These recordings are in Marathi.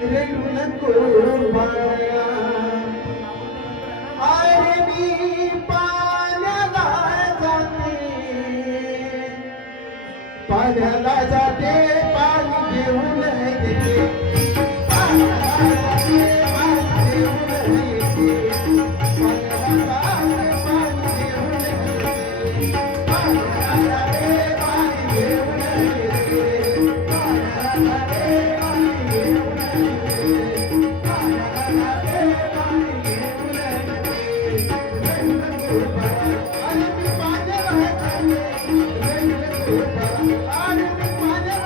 रडू नको बाळा. अरे मी पाण्याला जाते, पाण्याला जाते, पाणी घेऊन येते, पाण्याला जाते, पाणी घेऊन येते, पाण्याला जाते, पाणी घेऊन येते, पाण्याला जाते, पाणी घेऊन येते, पाण्याला जाते, पाणी घेऊन येते, पाण्याला जाते, पाणी घेऊन येते. रडू नको बाळा, अरे मी पाण्याला जाते, रडू नको बाळा, अरे मी पाण्याला जाते,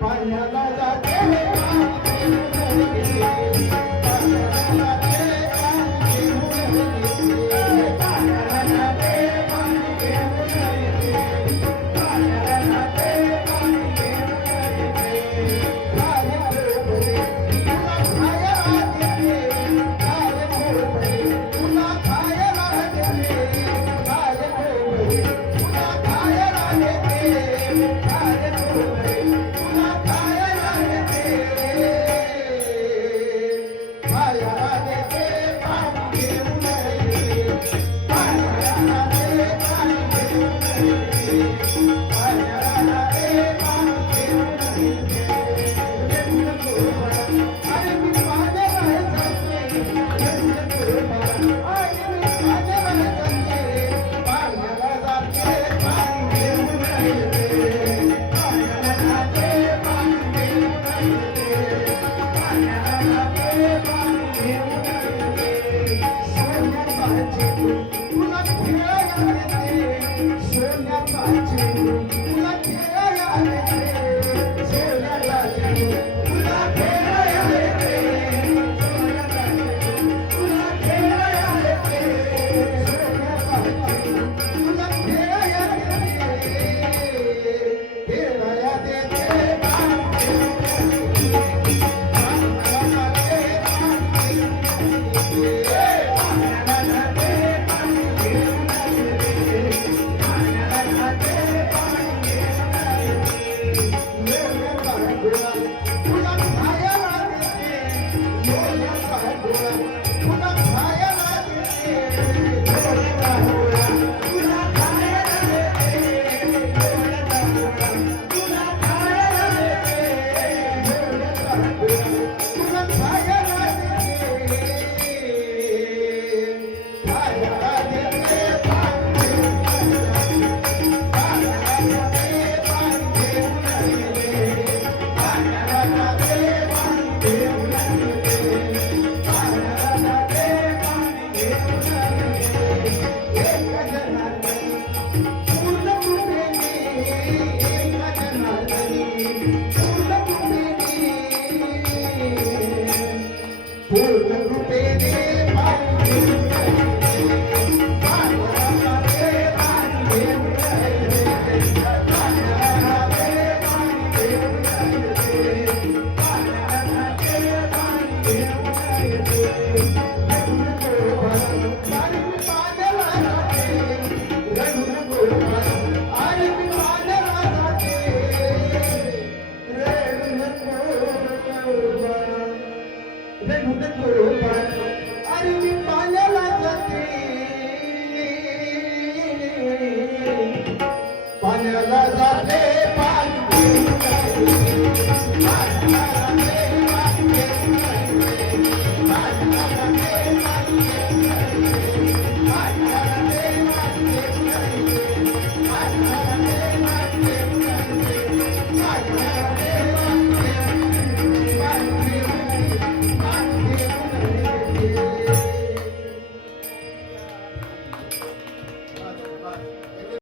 पाण्याला जाते, पाणी घेऊन येते, पाण्याला जाते, पाणी घेऊन येते, पाण्याला जाते, पाणी घेऊन येते, पाण्याला जाते, पाणी घेऊन येते. राजे भोपळे तुला खायला देते, राजे भोपळे तुला खायला देते, राजे भोपळे तुला खायला देते, राजे भोपळे तुला खायला देते, खायला देते, पाणी घेऊन येते, पाण्याला जाते, पाणी घेऊन येते, पाण्याला जाते, पाणी घेऊन येते. रडू नको बाळा, अरे मी पाण्याला जाते, रडू नको बाळा, अरे मी पाण्याला जाते, पाण्याला जाते, पाणी घेऊन येते, पाण्याला जाते, पाणी घेऊन येते, पाण्याला जाते, पाणी घेऊन येते. सोन्याचा चिमू तुला खेळायला देते, सोन्याचा चिमू तुला खेळायला देते, सोन्याचा चिमू तुला खेळायला देते, सोन्याचा चिमू तुला खेळायला देते, सोन्याचा चिमू तुला खेळायला देते, खेळायला देते, पाणी घेऊन येते, पाण्याला जाते, पाणी घेऊन येते, पाण्याला जाते, पाणी घेऊन येते, पाण्याला जाते, पाणी घेऊन येते. लोण्याचा गोळा तुला खायला देते, लोण्याचा गोळा तुला खायला देते, लोण्याचा गोळा तुला खायला देते, लोण्याचा गोळा तुला खायला देते, लोण्याचा गोळा तुला खायला देते, खायला देते, पाणी घेऊन येते, पाण्याला जाते, पाणी घेऊन येते, पाण्याला जाते, पाणी घेऊन येते, पाण्याला जाते, पाणी घेऊन येते. एका जनार्दनी पूर्ण कृपेने, एका जनार्दनी पूर्ण कृपेने, पूर्ण कृपेने पाणी घेऊन येते, पाण्याला जाते, पाणी घेऊन येते, पाण्याला जाते, पाणी घेऊन येते, पाण्याला जाते, पाणी घेऊन येते. रडू नको बाळा, अरे मी पाण्याला जाते, रडू नको बाळा, अरे मी पाण्याला जाते, रडू नको बाळा, रडू नको बाळा, अरे मी पाण्याला जाते, पाण्याला जाते, पाणी घेऊन येते, पाण्याला